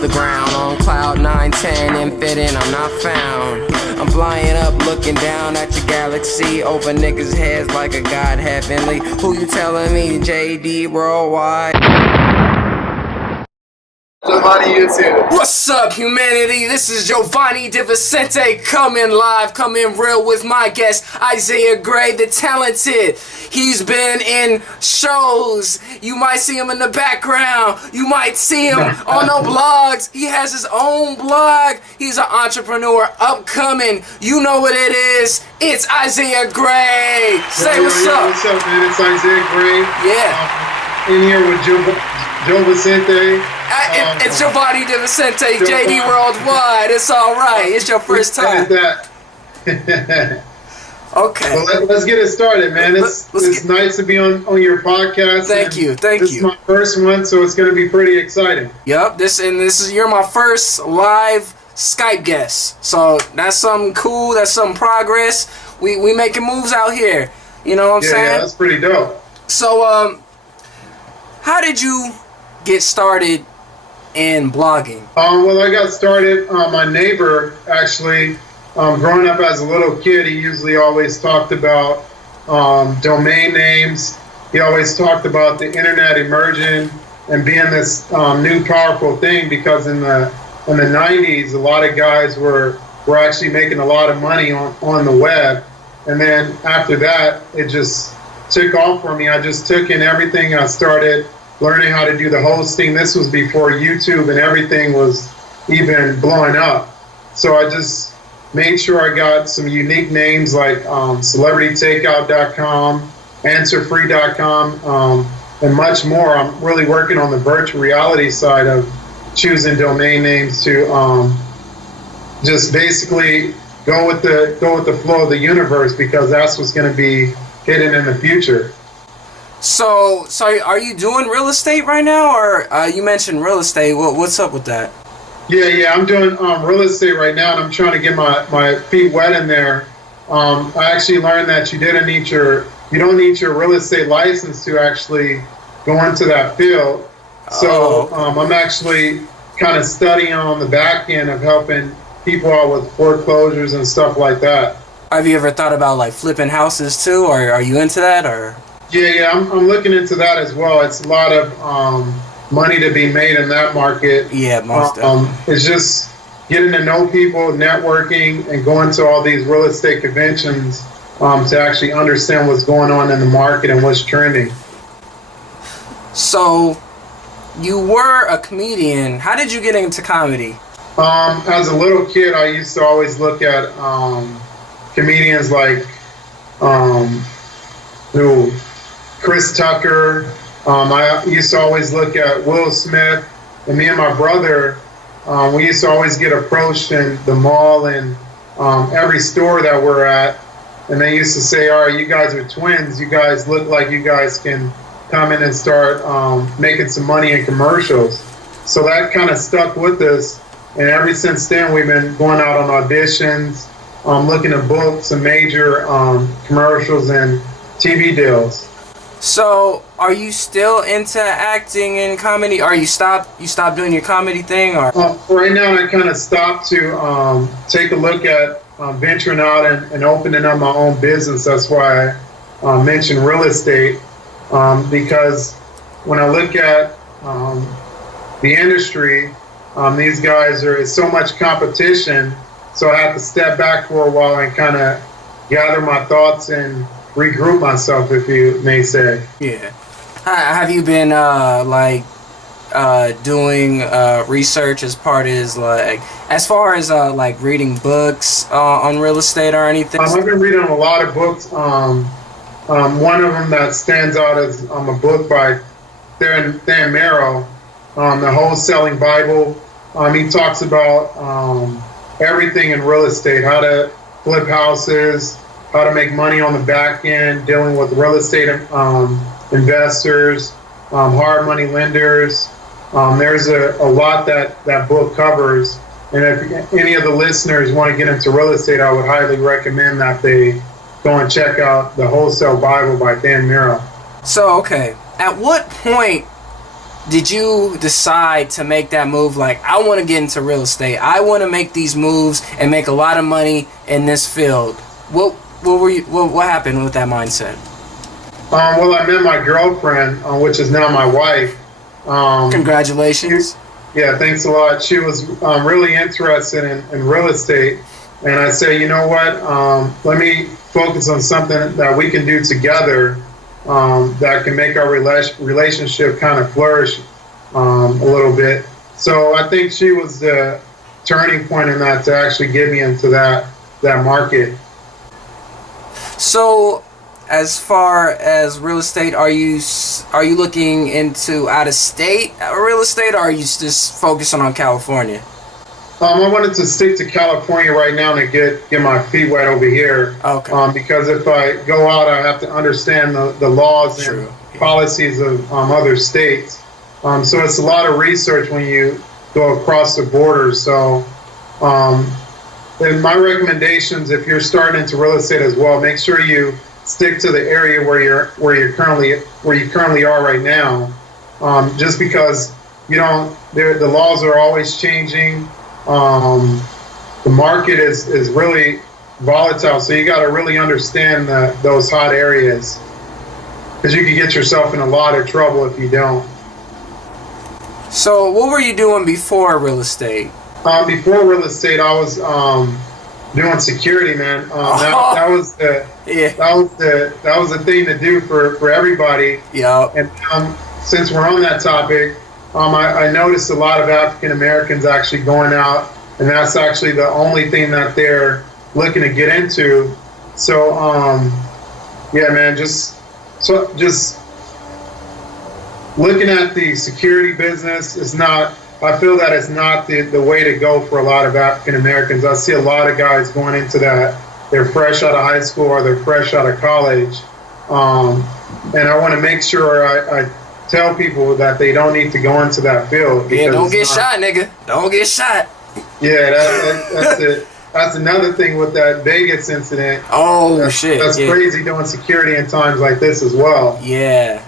off the ground. On cloud 9, 10, and fitting, I'm not found. I'm flying up, looking down at your galaxy. Over niggas' heads like a god heavenly. Who you telling me, JD Worldwide? What's up, humanity? This is Giovanni DeVicente coming live, coming real with my guest, Isaiah Gray, the talented. He's been in shows. You might see him in the background. You might see him on the blogs. He has his own blog. He's an entrepreneur, upcoming. You know what it is. It's Isaiah Gray. Say what's up. What's up, man? It's Isaiah Gray. Yeah. In here with Joe Vicente. It's Giovanni DeVicente, JD Worldwide. It's all right. It's your first time. Okay. Well, let's get it started, man. It's nice to be on your podcast. Thank you. This is my first one, so it's going to be pretty exciting. Yep. You're my first live Skype guest. So that's something cool. That's some progress. We making moves out here. You know what I'm saying? Yeah, that's pretty dope. So how did you get started in blogging? Well, I got started. My neighbor, actually, growing up as a little kid, he usually always talked about domain names. He always talked about the internet emerging and being this new powerful thing, because in the 90s, a lot of guys were actually making a lot of money on the web. And then after that, it just took off for me. I just took in everything. I started learning how to do the hosting. This was before YouTube and everything was even blowing up. So I just made sure I got some unique names like celebritytakeout.com, answerfree.com, and much more. I'm really working on the virtual reality side of choosing domain names to just basically go with the flow of the universe, because that's what's going to be hidden in the future. So are you doing real estate right now, or you mentioned real estate? What's up with that? Yeah, I'm doing real estate right now, and I'm trying to get my feet wet in there. I actually learned that you don't need your real estate license to actually go into that field. So I'm actually kind of studying on the back end of helping people out with foreclosures and stuff like that. Have you ever thought about like flipping houses too, or are you into that, or? Yeah, I'm looking into that as well. It's a lot of money to be made in that market. Yeah, most definitely. It's just getting to know people, networking, and going to all these real estate conventions to actually understand what's going on in the market and what's trending. So, you were a comedian. How did you get into comedy? As a little kid, I used to always look at comedians like Chris Tucker. I used to always look at Will Smith, and me and my brother, we used to always get approached in the mall and every store that we're at, and they used to say, all right, you guys are twins, you guys look like you guys can come in and start making some money in commercials. So that kind of stuck with us, and ever since then we've been going out on auditions, looking at books and major commercials and TV deals. So, are you still into acting and comedy? Or you stopped doing your comedy thing, or? Right now, I kind of stopped to take a look at venturing out and opening up my own business. That's why I mentioned real estate, because when I look at the industry, these guys it's so much competition. So I have to step back for a while and kind of gather my thoughts and regroup myself, if you may say. Yeah. Have you been doing research as part of as far as reading books on real estate or anything? I've been reading a lot of books. One of them that stands out is a book by Dan Merrill, the Wholesaling Bible. He talks about everything in real estate, how to flip houses, how to make money on the back end, dealing with real estate investors, hard money lenders. There's a lot that book covers. And if any of the listeners want to get into real estate, I would highly recommend that they go and check out the Wholesale Bible by Dan Merrill. So, okay, at what point did you decide to make that move? Like, I want to get into real estate. I want to make these moves and make a lot of money in this field. What happened with that mindset? Well, I met my girlfriend, which is now my wife. Congratulations. Yeah, thanks a lot. She was really interested in real estate. And I said, you know what, let me focus on something that we can do together that can make our relationship kind of flourish a little bit. So I think she was the turning point in that to actually get me into that market. So, as far as real estate, are you looking into out of state real estate, or are you just focusing on California? I wanted to stick to California right now to get my feet wet over here. Okay. Because if I go out, I have to understand the laws and policies of other states. So it's a lot of research when you go across the border. So, and my recommendations, if you're starting into real estate as well, make sure you stick to the area where you currently are right now. Just because the laws are always changing. The market is really volatile, so you got to really understand those hot areas, because you can get yourself in a lot of trouble if you don't. So, what were you doing before real estate? Before real estate, I was doing security, man. That was the thing to do for everybody. Yeah. And since we're on that topic, I noticed a lot of African Americans actually going out, and that's actually the only thing that they're looking to get into. So, yeah, man, just looking at the security business is not. I feel that it's not the way to go for a lot of African Americans. I see a lot of guys going into that. They're fresh out of high school or they're fresh out of college, and I want to make sure I tell people that they don't need to go into that field. Yeah, don't get shot, nigga. Don't get shot. Yeah, that's it. That's another thing with that Vegas incident. Oh, shit. That's crazy doing security in times like this as well. Yeah.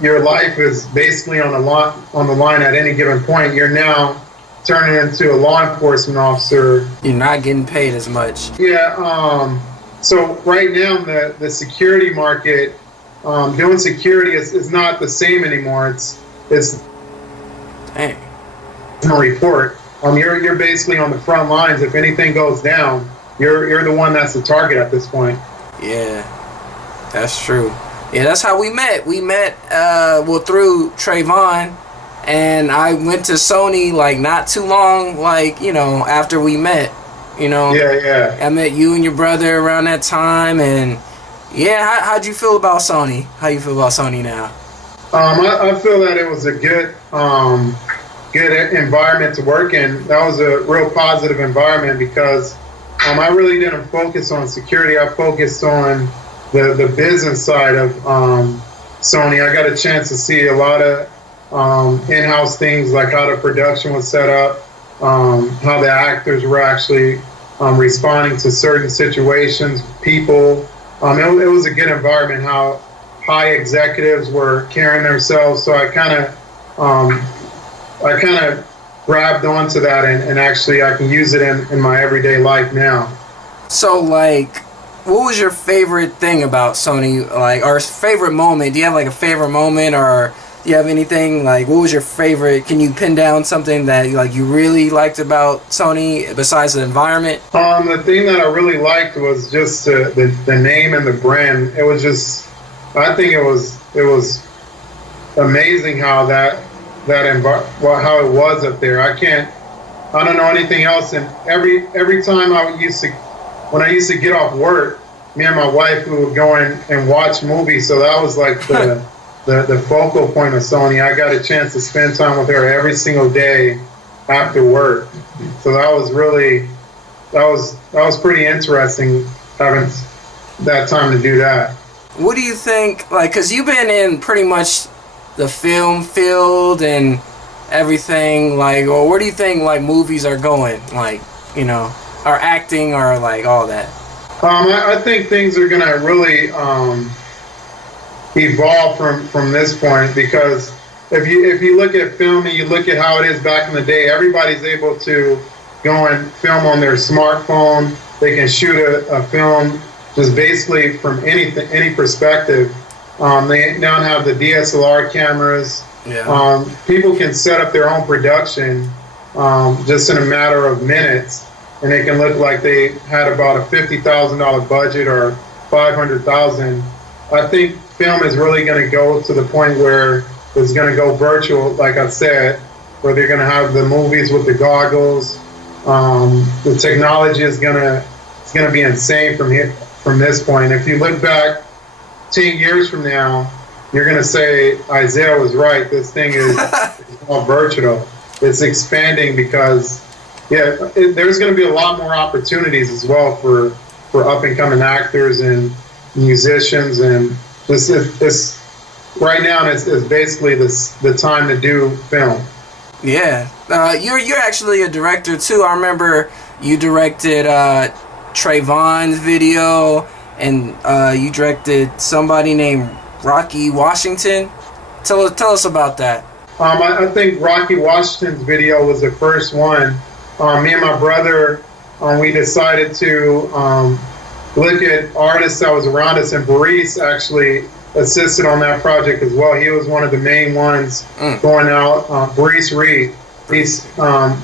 Your life is basically on the line at any given point. You're now turning into a law enforcement officer. You're not getting paid as much. Yeah. So right now the security market, doing security is not the same anymore. It's dang. No report. You're basically on the front lines. If anything goes down, you're the one that's the target at this point. Yeah, that's true. Yeah, that's how we met. We met through Trayvon, and I went to Sony like not too long, after we met. Yeah. I met you and your brother around that time, and yeah, how'd you feel about Sony? How you feel about Sony now? I feel that it was a good environment to work in. That was a real positive environment because I really didn't focus on security. I focused on the business side of Sony. I got a chance to see a lot of in-house things, like how the production was set up, how the actors were actually responding to certain situations, people. It was a good environment, how high executives were carrying themselves. So I kind of grabbed onto that, and actually I can use it in my everyday life now. So, what was your favorite thing about Sony, or favorite moment? Do you have a favorite moment, or do you have anything, what was your favorite? Can you pin down something that you really liked about Sony besides the environment? The thing that I really liked was just the name and the brand. It was just, I think it was amazing how how it was up there. I don't know anything else. And every time when I used to get off work, me and my wife, we would go in and watch movies. So that was the focal point of Sony. I got a chance to spend time with her every single day after work. So that was pretty interesting having that time to do that. What do you think, because you've been in pretty much the film field and everything, or where do you think movies are going, or acting, or all that? I think things are gonna really evolved from this point, because if you look at film and you look at how it is back in the day, everybody's able to go and film on their smartphone. They can shoot a film just basically from any perspective. They now have the DSLR cameras. Yeah. People can set up their own production just in a matter of minutes, and they can look like they had about a $50,000 budget or $500,000. I think film is really going to go to the point where it's going to go virtual, like I said, where they're going to have the movies with the goggles. The technology is going to be insane from this point. If you look back 10 years from now, you're going to say Isaiah was right. This thing is all virtual. It's expanding because, there's going to be a lot more opportunities as well for up-and-coming actors and musicians. And this right now is basically the time to do film. Yeah. You're actually a director, too. I remember you directed Trayvon's video, and you directed somebody named Rocky Washington. Tell us about that. I think Rocky Washington's video was the first one. Me and my brother, we decided to look at artists that was around us, and Boris actually assisted on that project as well. He was one of the main ones going out. Boris Reed. He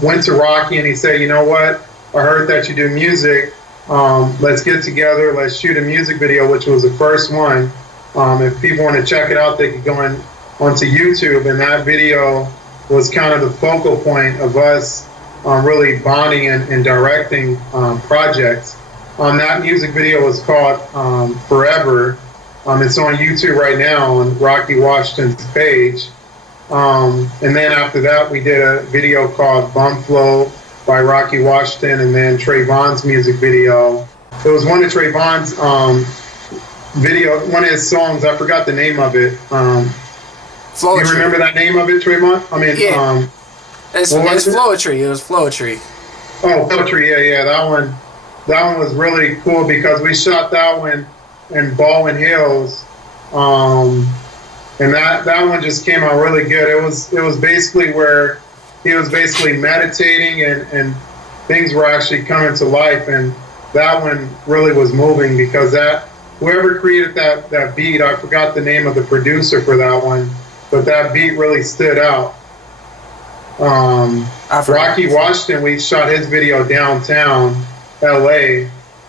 went to Rocky and he said, you know what? I heard that you do music. Let's get together. Let's shoot a music video, which was the first one. If people want to check it out, they could go onto YouTube, and that video was kind of the focal point of us really bonding and directing projects. That music video was called Forever. It's on YouTube right now on Rocky Washington's page. And then after that, we did a video called Bum Flow by Rocky Washington, and then Trayvon's music video. It was one of Trayvon's one of his songs. I forgot the name of it. Flowetry. You remember that name of it, Trayvon? I mean, yeah. It's Flowetry. It was Flowetry. Oh, Flowetry. Yeah. That one was really cool because we shot that one in Baldwin Hills. And that one just came out really good. It was basically where he was basically meditating and things were actually coming to life, and that one really was moving because whoever created that beat, I forgot the name of the producer for that one, but that beat really stood out. Rocky Washington, we shot his video downtown LA,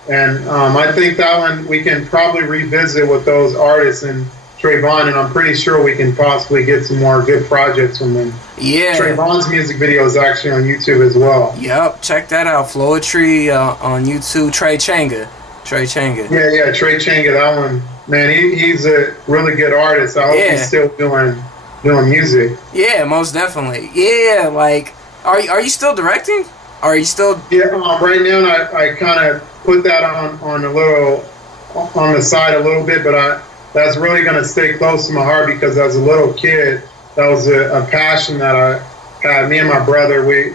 and I think that one we can probably revisit with those artists and Trayvon, and I'm pretty sure we can possibly get some more good projects from them. Yeah. Trayvon's music video is actually on YouTube as well. Yep, check that out. Flowetry on YouTube. Trey Changa. Yeah, Trey Changa, that one. Man, he's a really good artist. I hope he's still doing music. Yeah, most definitely. Yeah, like, are you still directing? Are you still? Yeah, right now I kind of put that on the side a little bit, but that's really going to stay close to my heart because as a little kid, that was a passion that I had. Me and my brother, we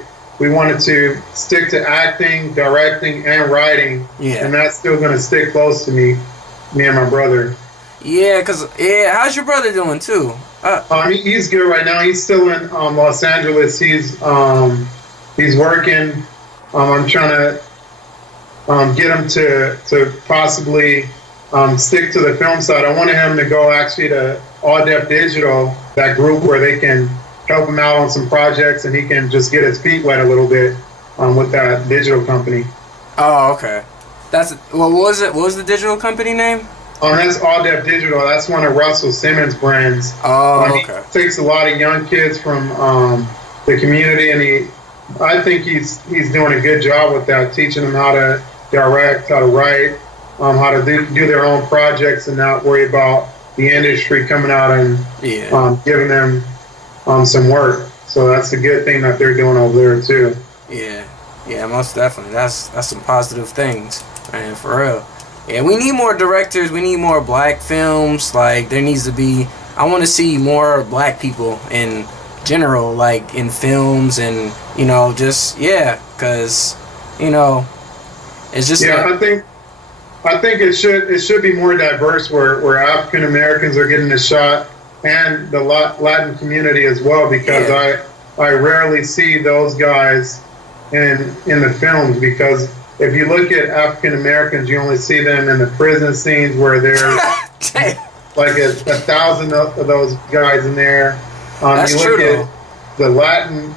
wanted to stick to acting, directing, and writing, and that's still going to stick close to me and my brother. Yeah, how's your brother doing too? He's good right now. He's still in Los Angeles. He's working. I'm trying to get him to possibly stick to the film side. I wanted him to go actually to All Def Digital, that group where they can help him out on some projects and he can just get his feet wet a little bit with that digital company. Oh, okay. What was it? What was the digital company name? That's All Def Digital. That's one of Russell Simmons' brands. Oh, okay. He takes a lot of young kids from the community, and I think he's doing a good job with that, teaching them how to direct, how to write, how to do their own projects and not worry about the industry coming out and giving them some work. So that's a good thing that they're doing over there too. Yeah, most definitely. That's some positive things, man, for real. Yeah, we need more directors. We need more black films. Like, there needs to be. I want to see more black people in general, like in films, and because it's just. Yeah, I think it should be more diverse, where African Americans are getting a shot, and the Latin community as well, because I rarely see those guys in the films, because if you look at African Americans, you only see them in the prison scenes where there's like 1,000 of those guys in there. That's you look at the Latin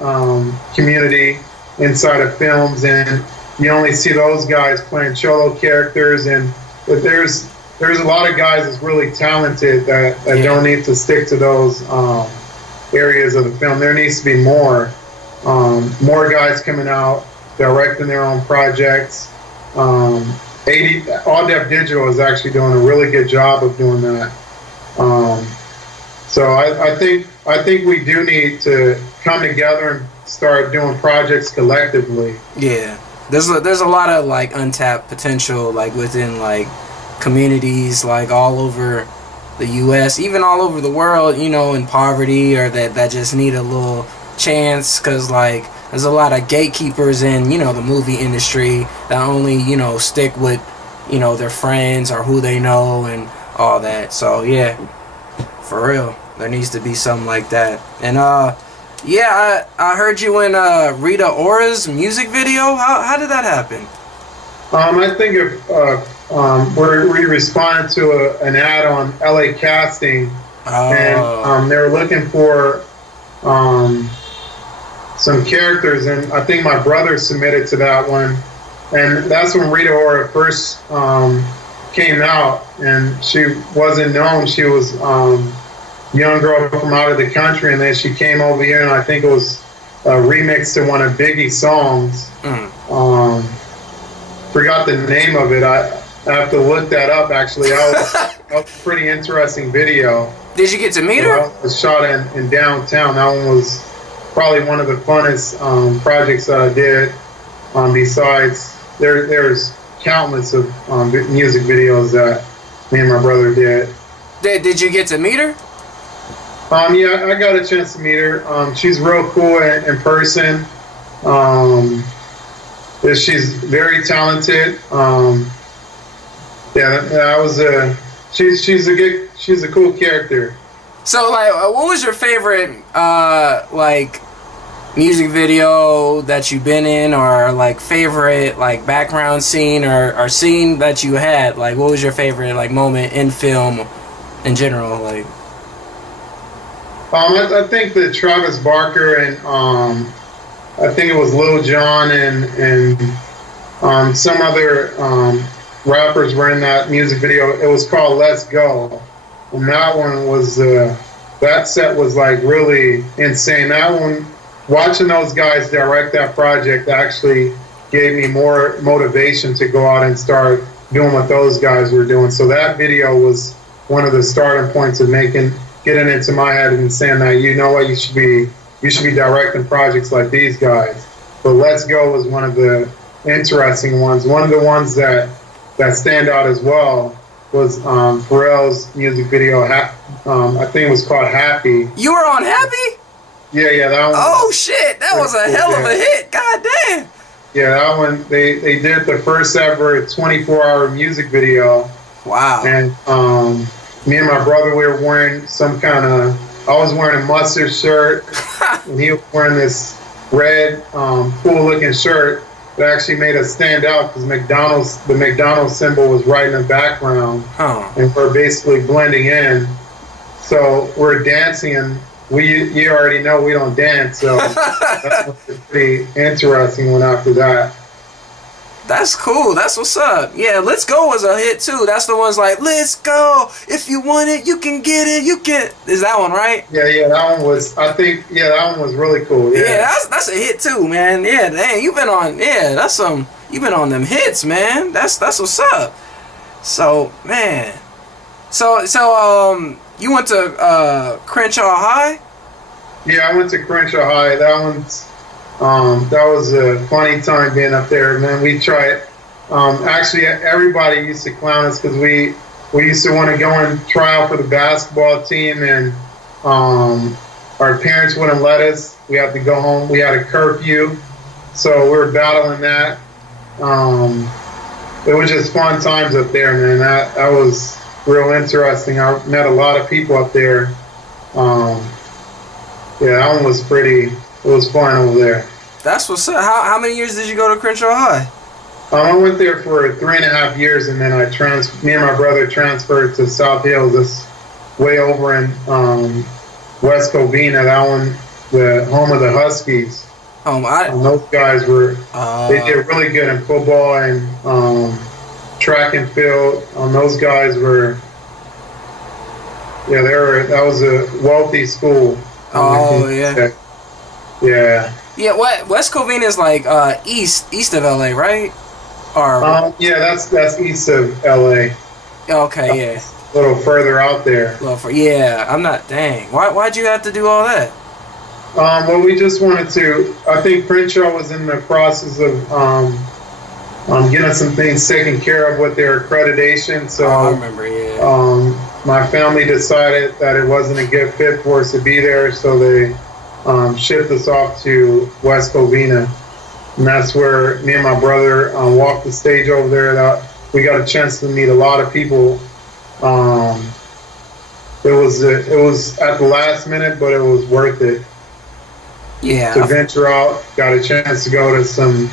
community inside of films, and you only see those guys playing cholo characters. But there's a lot of guys that's really talented that don't need to stick to those areas of the film. There needs to be more guys coming out, directing their own projects. All Def Digital is actually doing a really good job of doing that. So I think we do need to come together and start doing projects collectively. Yeah, there's a lot of like untapped potential like within like communities like all over the U.S., even all over the world, you know, in poverty or that just need a little chance, because like there's a lot of gatekeepers in, you know, the movie industry that only, you know, stick with, you know, their friends or who they know and all that. So yeah, for real, there needs to be something like that. And yeah, I heard you in Rita Ora's music video. How did that happen? I think we responded to an ad on LA Casting, and they were looking for some characters, and I think my brother submitted to that one, and that's when Rita Ora first came out, and she wasn't known. She was young girl from out of the country, and then she came over here, and I think it was a remix to one of Biggie's songs. Forgot the name of it. I have to look that up, actually. That was a pretty interesting video. Did you get to meet her? It was shot in downtown. That one was probably one of the funnest projects that I did. Besides, there's countless of music videos that me and my brother did. Did you get to meet her? Yeah, I got a chance to meet her. She's real cool in person. She's very talented. She's a cool character. So, like, what was your favorite, like, music video that you've been in, or, like, favorite, like, background scene or scene that you had? Like, what was your favorite, like, moment in film in general, like? I think that Travis Barker and I think it was Lil Jon and some other rappers were in that music video. It was called Let's Go, and that one was that set was like really insane. That one, watching those guys direct that project actually gave me more motivation to go out and start doing what those guys were doing. So that video was one of the starting points of getting into my head and saying that, you know what, you should be directing projects like these guys. But Let's Go was one of the interesting ones. One of the ones that stand out as well was Pharrell's music video. I think it was called Happy. You were on Happy? Yeah, that one. Oh shit, that was a hell of a hit. God damn. Yeah, that one, they did the first ever 24-hour music video. Wow. And me and my brother, we were wearing I was wearing a mustard shirt, and he was wearing this red, cool-looking shirt that actually made us stand out because the McDonald's symbol was right in the background, and we're basically blending in. So we're dancing, and you already know we don't dance, so that was a pretty interesting one after that. That's cool. That's what's up. Yeah, Let's Go was a hit too. That's the ones like, let's go. If you want it, you can get it. You can. Is that one right? Yeah. That one was. I think. Yeah, that one was really cool. Yeah, that's a hit too, man. Yeah, dang, you've been on. Yeah, that's some. You've been on them hits, man. That's what's up. So, man. So you went to Crenshaw High? Yeah, I went to Crenshaw High. That was a funny time being up there, man. We tried. Actually, everybody used to clown us because we used to want to go and try out for the basketball team, and our parents wouldn't let us. We had to go home. We had a curfew, so we were battling that. it was just fun times up there, man. That was real interesting. I met a lot of people up there. Yeah, that one was it was fun over there. That's what's up. How many years did you go to Crenshaw High? I went there for 3.5 years, and then me and my brother transferred to South Hills. That's way over in West Covina. That one, the home of the Huskies. Those guys they did really good in football and track and field. Those guys that was a wealthy school. Oh, yeah. Yeah. Yeah, West Covina is like east of LA, right? Or yeah, that's east of LA. Okay, yeah. A little further out there. Yeah, I'm not. Dang. Why'd you have to do all that? Well, we just wanted to. I think Crenshaw was in the process of getting some things taken care of with their accreditation. So I remember. Yeah. My family decided that it wasn't a good fit for us to be there, so they shipped us off to West Covina. And that's where me and my brother walked the stage over there. We got a chance to meet a lot of people. It was at the last minute, but it was worth it. Yeah. To venture out, got a chance to go to some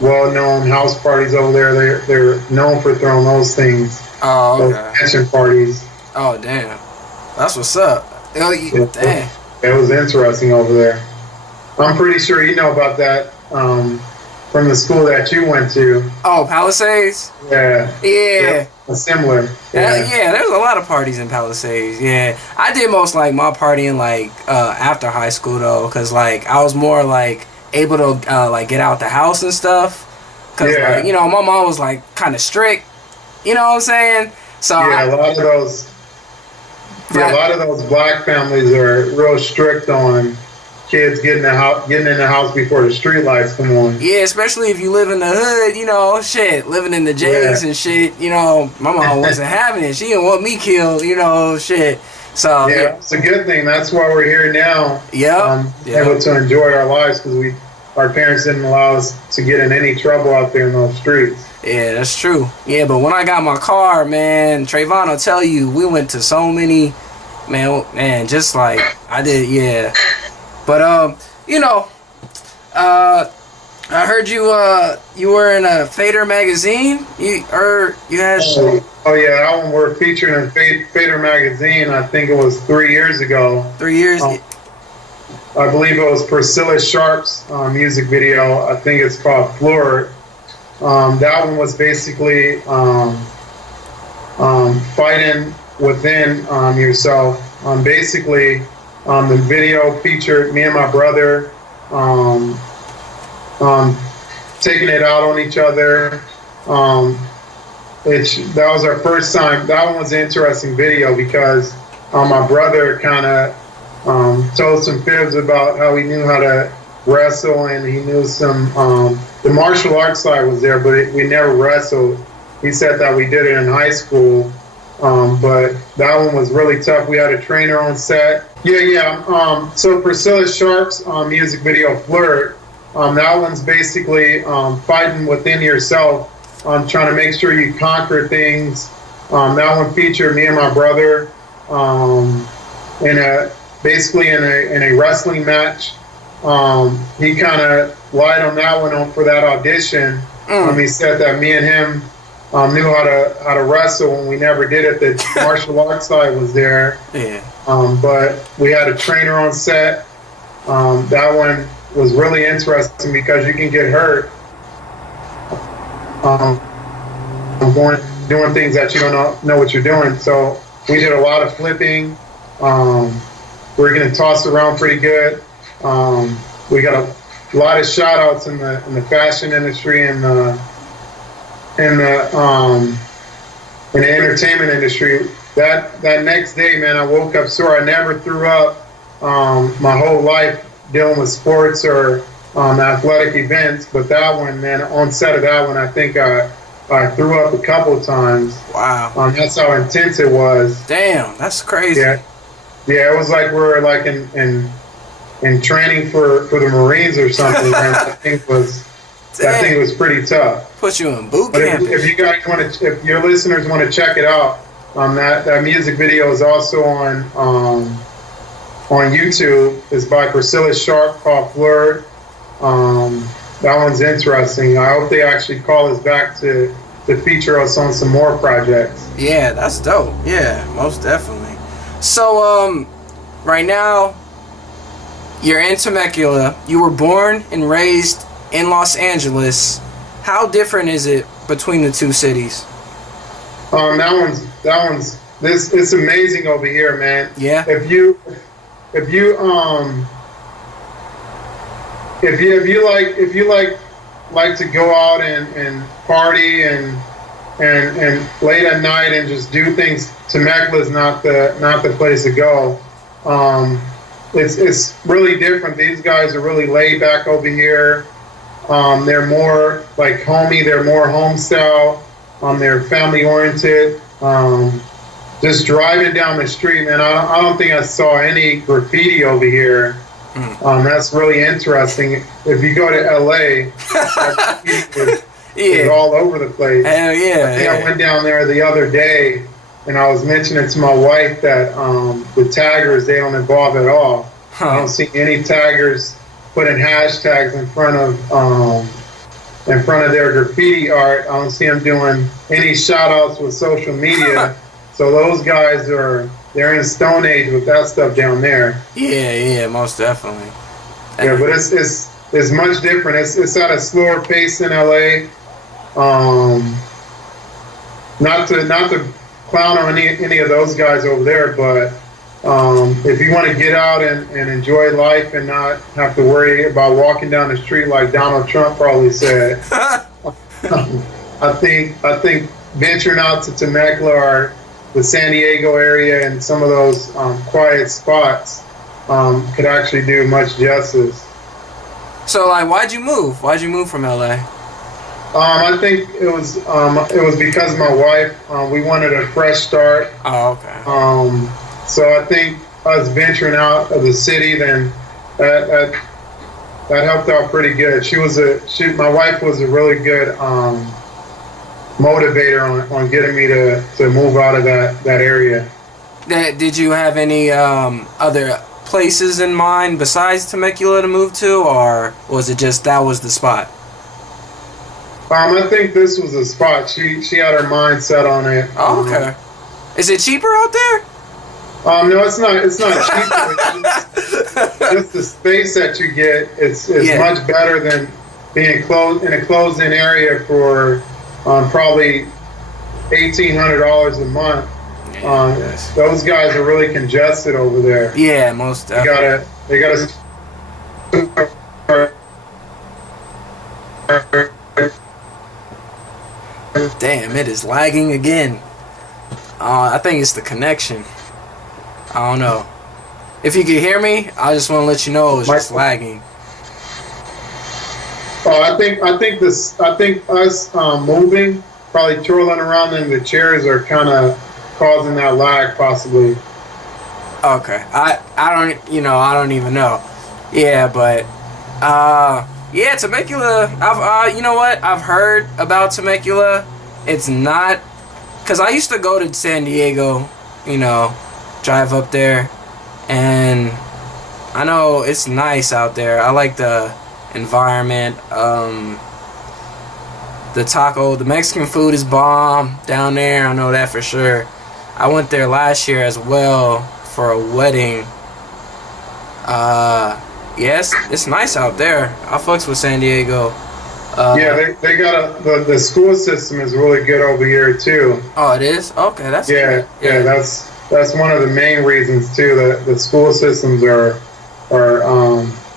well-known house parties over there. They're known for throwing those things. Oh, okay. Those mansion parties. Oh, damn. That's what's up. Damn. It was interesting over there. I'm pretty sure you know about that from the school that you went to. Oh, Palisades? Yeah. Yeah. Similar. Yeah, there's a lot of parties in Palisades. Yeah. I did most like my partying like after high school though, because like I was more like able to like get out the house and stuff. Because like, you know, my mom was like kind of strict. You know what I'm saying? So yeah, a lot of those black families are real strict on kids getting in the house before the street lights come on. Yeah, especially if you live in the hood, you know, living in the J's and shit, you know, my mom wasn't having it. She didn't want me killed, you know, shit. So yeah, it's a good thing. That's why we're here now. Able to enjoy our lives because our parents didn't allow us to get in any trouble out there in those streets. Yeah, that's true. Yeah, but when I got my car, man, Trayvon will tell you, we went to so many, man, just like I did, yeah. But you know, I heard you were in a Fader magazine. You had. Oh yeah, that one we're featured in Fader magazine. I think it was 3 years ago. 3 years. I believe it was Priscilla Sharp's music video. I think it's called Floor. That one was basically fighting within yourself. Basically, the video featured me and my brother taking it out on each other. That was our first time. That one was an interesting video because my brother kind of told some fibs about how he knew how to wrestle and he knew some. The martial arts side was there, but we never wrestled. He said that we did it in high school. But that one was really tough. We had a trainer on set. So Priscilla Sharp's music video, Flirt, that one's basically fighting within yourself, trying to make sure you conquer things. That one featured me and my brother in a wrestling match. He kind of lied on that one for that audition. He said that me and him knew how to wrestle when we never did it. The martial arts side was there. Yeah. But we had a trainer on set. That one was really interesting because you can get hurt doing things that you don't know what you're doing. So we did a lot of flipping. We're getting tossed around pretty good. We got a lot of shout outs in the fashion industry and in the entertainment industry. That next day, man, I woke up sore. I never threw up my whole life dealing with sports or athletic events, but that one, man, on set of that one, I think I threw up a couple of times. Wow. That's how intense it was. Damn, that's crazy. Yeah, it was like we're like in training for the Marines or something. Man. That thing was pretty tough. Put you in boot But camp. if you guys want to, if your listeners want to check it out, that music video is also on YouTube. It's by Priscilla Sharp called Flirt. That one's interesting. I hope they actually call us back to feature us on some more projects. Yeah, that's dope. Yeah, most definitely. So, right now, you're in Temecula. You were born and raised in Los Angeles. How different is it between the two cities? It's amazing over here, man. Yeah. If you like to go out and party and late at night and just do things, Temecula is not the place to go. It's really different. These guys are really laid back over here. They're more like homey. They're more home style. They're family oriented. Just driving down the street, man, I don't think I saw any graffiti over here. That's really interesting. If you go to LA, it's all over the place. Hell yeah. I went down there the other day, and I was mentioning to my wife that the taggers, they don't involve at all. I don't see any taggers putting hashtags in front of their graffiti art. I don't see them doing any shout outs with social media. So those guys they're in Stone Age with that stuff down there. Yeah, most definitely. Yeah, but it's much different. It's at a slower pace in LA. Not to clown on any of those guys over there, but if you want to get out and enjoy life and not have to worry about walking down the street like Donald Trump probably said, I think venturing out to Temecula or the San Diego area and some of those quiet spots could actually do much justice. So, like, why'd you move? Why'd you move from LA? I think it was because of my wife. We wanted a fresh start. Oh, okay. So I think us venturing out of the city, then that helped out pretty good. My wife was a really good motivator on getting me to move out of that area. Did you have any other places in mind besides Temecula to move to, or was it just that was the spot? I think this was the spot. She had her mind set on it. Oh, okay. Is it cheaper out there? No, it's not. It's not cheaper. Just the space that you get is much better than being in a closed-in area for probably $1,800 a month. Yes. Those guys are really congested over there. Yeah, most definitely. They gotta. Damn, it is lagging again. I think it's the connection. I don't know. If you can hear me, I just want to let you know it was just lagging. Oh, I think us moving, probably twirling around in the chairs are kind of causing that lag, possibly. Okay, I don't even know. Yeah, but yeah, Temecula. You know what? I've heard about Temecula. It's not, cause I used to go to San Diego. Drive up there, and I know it's nice out there. I like the environment. The Mexican food is bomb down there. I know that for sure. I went there last year as well for a wedding. Yes, it's nice out there. I fucks with San Diego. Yeah, they got the school system is really good over here too. Oh, it is? Okay, that's good. Yeah, that's one of the main reasons too. That the school systems are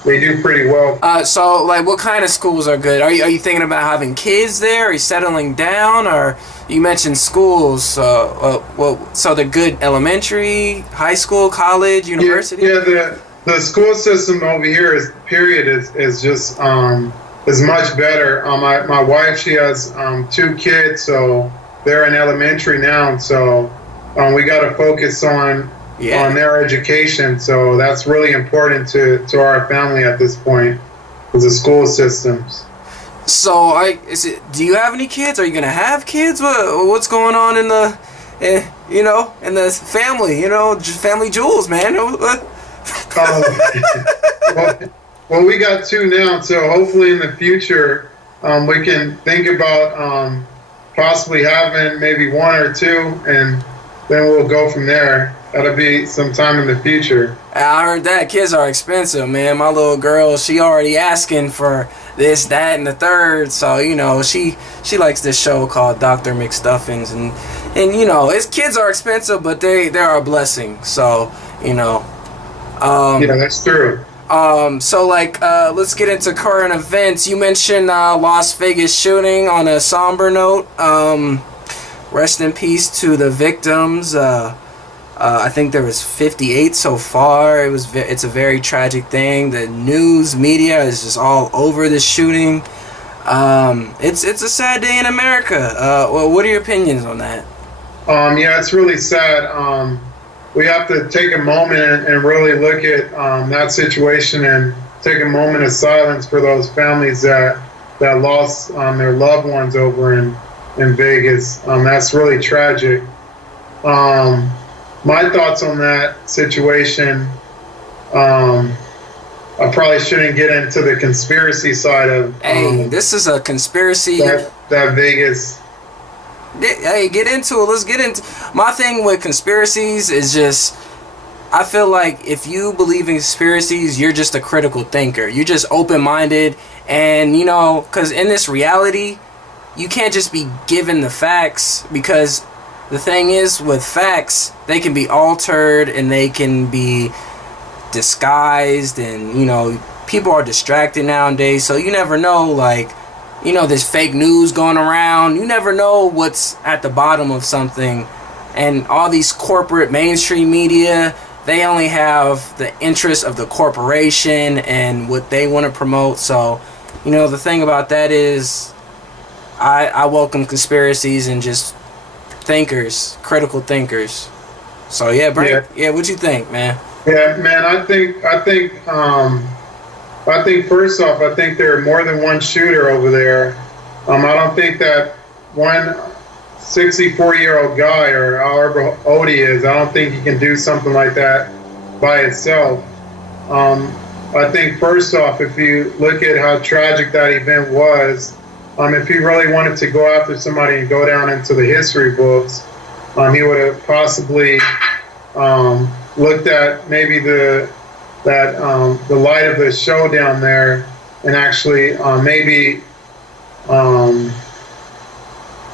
they do pretty well. So like, what kind of schools are good? Are you thinking about having kids there? Are you settling down? Or you mentioned schools. So they're good elementary, high school, college, university. Yeah, the school system over here is just is much better. My wife, she has 2 kids, so they're in elementary now. So we got to focus on their education. So that's really important to our family at this point, is the school systems. So, do you have any kids? Are you gonna have kids? What's going on in the, in the family? Family jewels, man. Well, we got 2 now, so hopefully in the future, we can think about possibly having maybe 1 or 2, and then we'll go from there. That'll be sometime in the future. I heard that kids are expensive, man. My little girl, she already asking for this, that, and the third. So she likes this show called Dr. McStuffins, and kids are expensive, but they are a blessing. So yeah, that's true. So let's get into current events. You mentioned Las Vegas shooting on a somber note. Rest in peace to the victims. I think there was 58 so far. It's a very tragic thing. The news media is just all over this shooting. It's a sad day in America. What are your opinions on that? Yeah, it's really sad. We have to take a moment and really look at that situation and take a moment of silence for those families that lost their loved ones over in Vegas. That's really tragic. My thoughts on that situation, I probably shouldn't get into the conspiracy side of... Hey, this is a conspiracy. That Vegas... Hey, get into it. Let's get into... My thing with conspiracies is just... I feel like if you believe in conspiracies, you're just a critical thinker. You're just open-minded. And, because in this reality, you can't just be given the facts, because... The thing is, with facts, they can be altered and they can be disguised, and people are distracted nowadays, so you never know, there's fake news going around. You never know what's at the bottom of something. And all these corporate mainstream media, they only have the interest of the corporation and what they want to promote. So, the thing about that is I welcome conspiracies and just critical thinkers. So yeah, Brent, what you think, man? Yeah, man, I think first off, I think there are more than one shooter over there. I don't think that one 64-year-old guy, or however old he is, I don't think he can do something like that by itself. I think first off, if you look at how tragic that event was, if he really wanted to go after somebody and go down into the history books, he would have possibly looked at maybe the light of the show down there, and actually maybe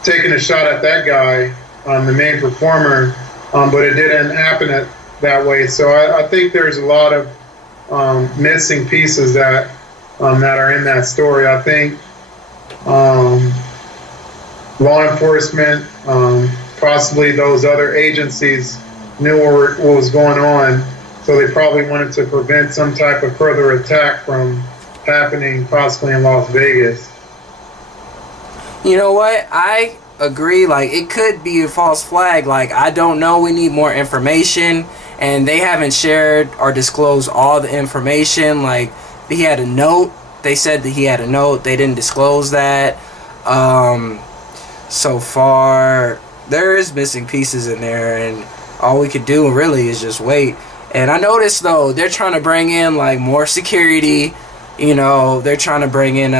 taking a shot at that guy, the main performer, but it didn't happen that way. So I think there's a lot of missing pieces that are in that story. I think law enforcement, possibly those other agencies knew what was going on, so they probably wanted to prevent some type of further attack from happening possibly in Las Vegas. You know what? I agree. It could be a false flag. I don't know. We need more information, and they haven't shared or disclosed all the information. He had a note. They said that he had a note. They didn't disclose that. So far, there is missing pieces in there, and all we could do really is just wait. And I noticed, though, they're trying to bring in more security. They're trying to bring in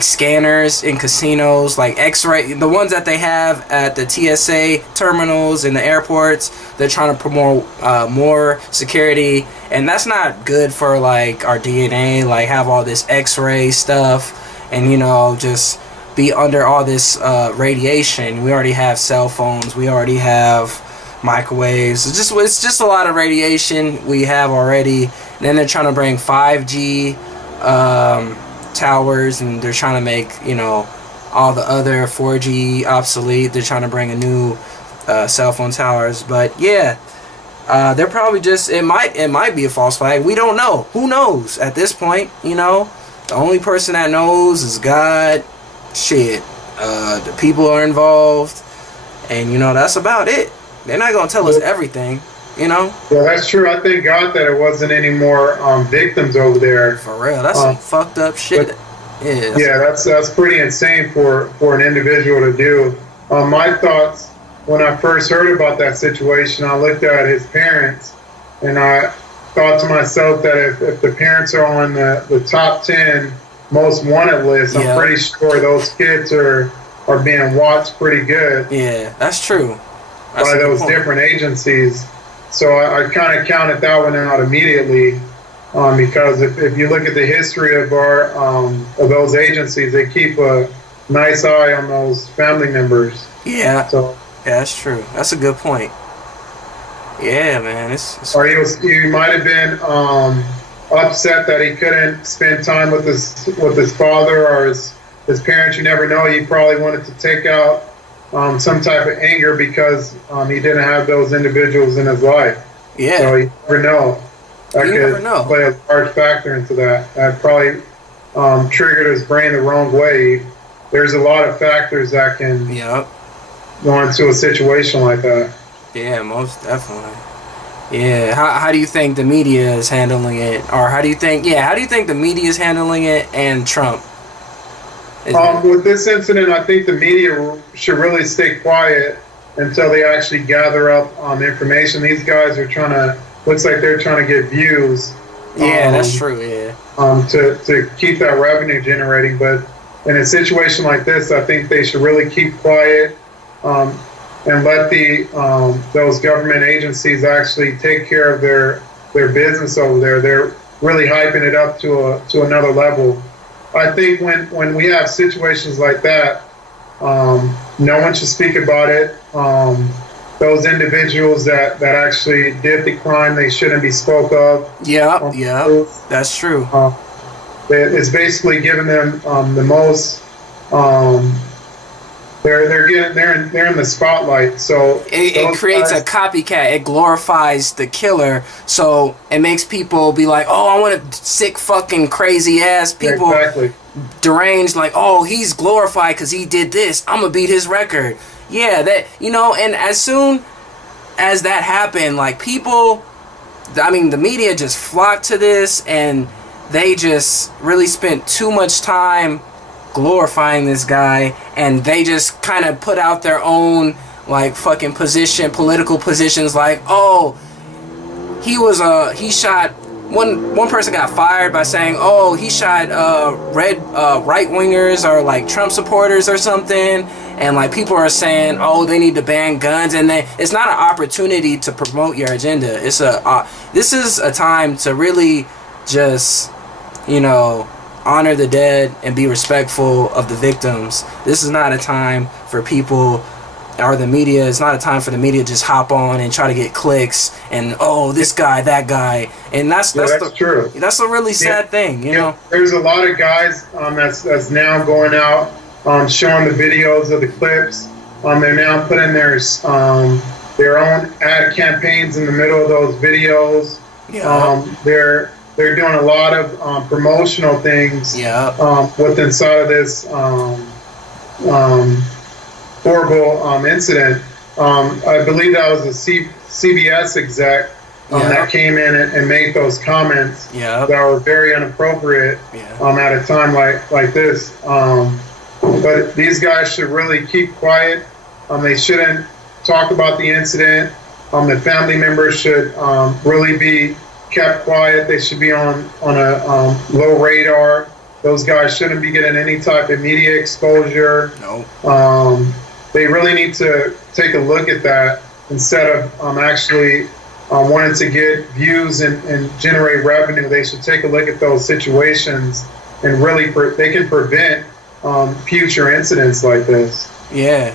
scanners in casinos, X-ray, the ones that they have at the TSA terminals in the airports. They're trying to promote more security, and that's not good for our DNA. Have all this X-ray stuff, and just be under all this radiation. We already have cell phones. We already have microwaves. It's just a lot of radiation we have already. And then they're trying to bring 5G towers, and they're trying to make all the other 4G obsolete. They're trying to bring a new cell phone towers. But yeah, they're probably just it might be a false flag. We don't know. Who knows at this point? The only person that knows is God. Shit, the people are involved, and that's about it. They're not gonna tell us everything. Well, that's true. I thank God that it wasn't any more victims over there. For real, that's some fucked up shit. Yeah, that's pretty insane for an individual to do. My thoughts when I first heard about that situation, I looked at his parents, and I thought to myself that if the parents are on the top 10 most wanted list, I'm pretty sure those kids are being watched pretty good. Yeah, that's true. That's by those different agencies. So I kind of counted that one out immediately, because if you look at the history of of those agencies, they keep a nice eye on those family members. Yeah. So yeah, that's true. That's a good point. Yeah, man. Or he might have been upset that he couldn't spend time with his father or his parents. You never know. He probably wanted to take out some type of anger because he didn't have those individuals in his life. Yeah. So you never know. That you could never know. Play a large factor into that. That probably triggered his brain the wrong way. There's a lot of factors that can go into a situation like that. Yeah, most definitely. Yeah, how do you think the media is handling it, or how do you think the media is handling it, and Trump? With this incident, I think the media should really stay quiet until they actually gather up information. These guys are looks like they're trying to get views. Yeah, that's true. Yeah. To keep that revenue generating, but in a situation like this, I think they should really keep quiet. And let those government agencies actually take care of their business over there. They're really hyping it up to another level. I think when we have situations like that, no one should speak about it. Those individuals that actually did the crime, they shouldn't be spoke of. Yeah, that's true. It's basically giving them the most. They're in the spotlight, so it creates a copycat. It glorifies the killer, so it makes people be like, "Oh, I want sick, fucking, crazy ass people, deranged." Like, "Oh, he's glorified because he did this. I'm gonna beat his record." Yeah, that And as soon as that happened, like people, the media just flocked to this, and they just really spent too much time glorifying this guy, and they just kind of put out their own like fucking political positions, like, oh, he shot one person got fired by saying, oh, he shot right wingers or like Trump supporters or something, and like people are saying, oh, they need to ban guns, and it's not an opportunity to promote your agenda. This is a time to really just honor the dead and be respectful of the victims. This is not a time for people or the media. It's not a time for the media to just hop on and try to get clicks and, oh, this guy, that guy. And that's true. That's a really sad thing, you know. There's a lot of guys that's now going out showing the videos of the clips. They're now putting their own ad campaigns in the middle of those videos. Yeah. They're doing a lot of promotional things with inside of this horrible incident. I believe that was a CBS exec that came in and made those comments that were very inappropriate at a time like this. But these guys should really keep quiet. They shouldn't talk about the incident. The family members should really be kept quiet. They should be on a low radar. Those guys shouldn't be getting any type of media exposure. No. They really need to take a look at that instead of actually wanting to get views and generate revenue. They should take a look at those situations and really they can prevent future incidents like this. Yeah,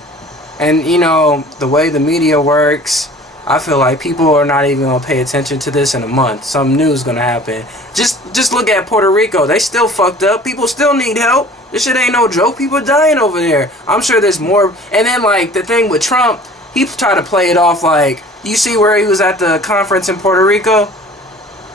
and the way the media works, I feel like people are not even gonna pay attention to this in a month. Some news gonna happen. Just look at Puerto Rico. They still fucked up. People still need help. This shit ain't no joke. People dying over there. I'm sure there's more. And then like the thing with Trump, he tried to play it off like, you see where he was at the conference in Puerto Rico?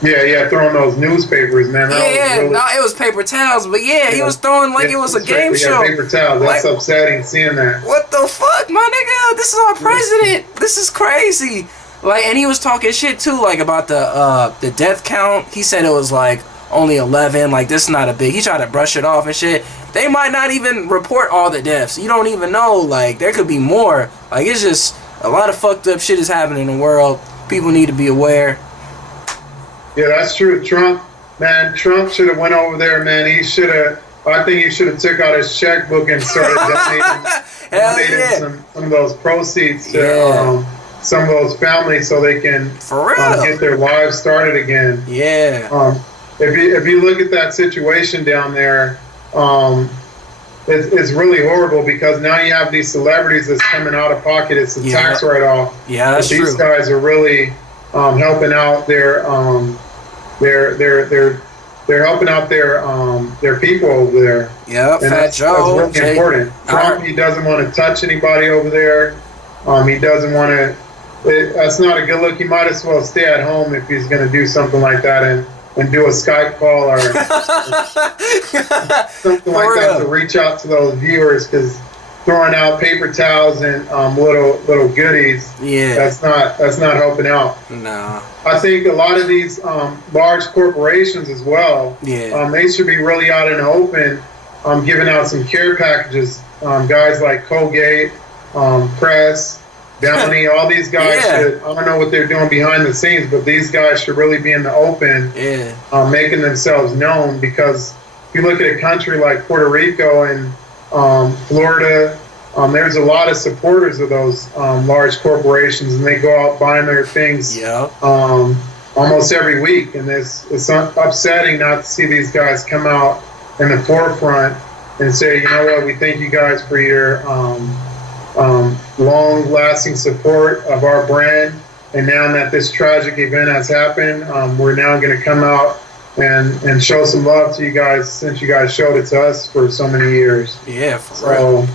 Yeah, throwing those newspapers, man. It was paper towels, but he was throwing like it was a game show. Paper towels. That's like, upsetting seeing that. What the fuck, my nigga? This is our president. This is crazy. Like, and he was talking shit too, like about the death count. He said it was like only 11. Like, this is not a big. He tried to brush it off and shit. They might not even report all the deaths. You don't even know. Like, there could be more. Like, it's just a lot of fucked up shit is happening in the world. People need to be aware. Yeah, that's true. Trump should have went over there, man. I think he should have took out his checkbook and started donating some of those proceeds to some of those families so they can get their lives started again. Yeah. If you look at that situation down there, it's really horrible because now you have these celebrities that's coming out of pocket. It's a tax write-off. Yeah, that's true. These guys are really helping out their helping out their people over there. Yeah, Fat Joe. That's really important. Trump, he doesn't want to touch anybody over there. He doesn't want to. That's not a good look. He might as well stay at home if he's going to do something like that and do a Skype call or something like that to reach out to those viewers, because throwing out paper towels and little goodies, that's not helping out. No. I think a lot of these large corporations as well, they should be really out in the open, giving out some care packages. Guys like Colgate, Crest, Bounty, all these guys should, I don't know what they're doing behind the scenes, but these guys should really be in the open, making themselves known, because if you look at a country like Puerto Rico and Florida, there's a lot of supporters of those large corporations, and they go out buying their things almost every week, and it's upsetting not to see these guys come out in the forefront and say, you know what, we thank you guys for your long-lasting support of our brand, and now that this tragic event has happened, we're now going to come out and show some love to you guys, since you guys showed it to us for so many years. Yeah, for real.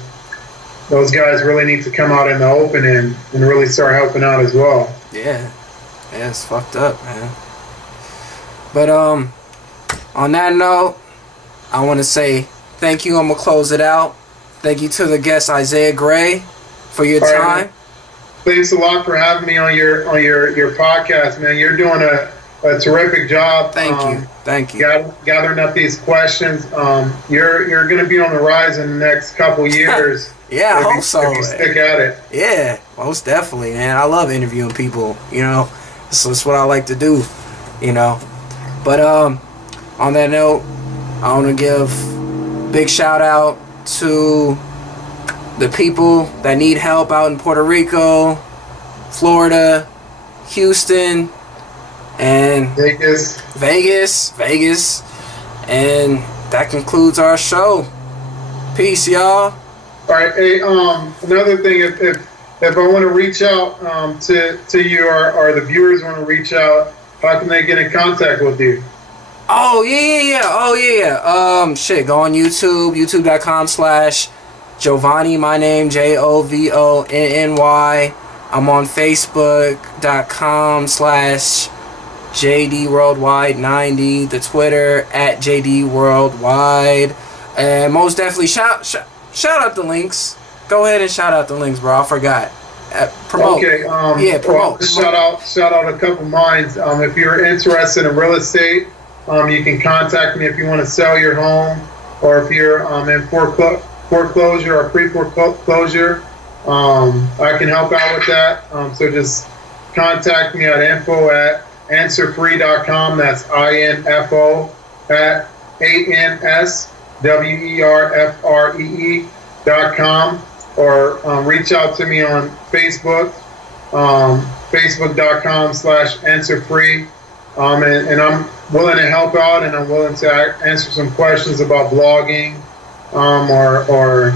Those guys really need to come out in the open and really start helping out as well. Yeah, it's fucked up, man. But on that note, I want to say thank you. I'm gonna close it out. Thank you to the guest Isaiah Gray for your time. Right, thanks a lot for having me on your podcast, man. You're doing a terrific job. Thank you. Gathering up these questions. You're going to be on the rise in the next couple years. I hope so. If you stick at it. Yeah, most definitely, man. I love interviewing people. You know, so it's what I like to do. You know, but on that note, I want to give big shout out to the people that need help out in Puerto Rico, Florida, Houston, and Vegas. And that concludes our show. Peace, y'all. All right. Hey, another thing, if I want to reach out to you, or the viewers want to reach out, how can they get in contact with you? Oh, yeah. Go on YouTube, youtube.com/Jovanny, my name, JOVONNY. I'm on Facebook.com/JDWorldwide90, the Twitter @JDWorldwide. And most definitely shout out the links. Go ahead and shout out the links, bro. I forgot. Promote. Okay. Promote. Shout out a couple minds. If you're interested in real estate, you can contact me if you want to sell your home, or if you're in foreclosure or pre-foreclosure. I can help out with that. So just contact me at info@answerfree.com. That's info@ANSWERFREE.com, or reach out to me on Facebook, facebook.com/answerfree. And I'm willing to help out, and I'm willing to answer some questions about blogging, or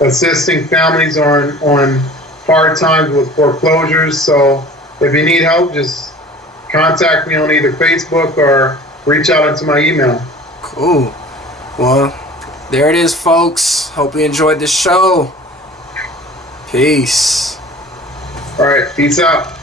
assisting families on hard times with foreclosures. So if you need help, just contact me on either Facebook or reach out into my email. Cool. Well, there it is, folks. Hope you enjoyed the show. Peace. All right. Peace out.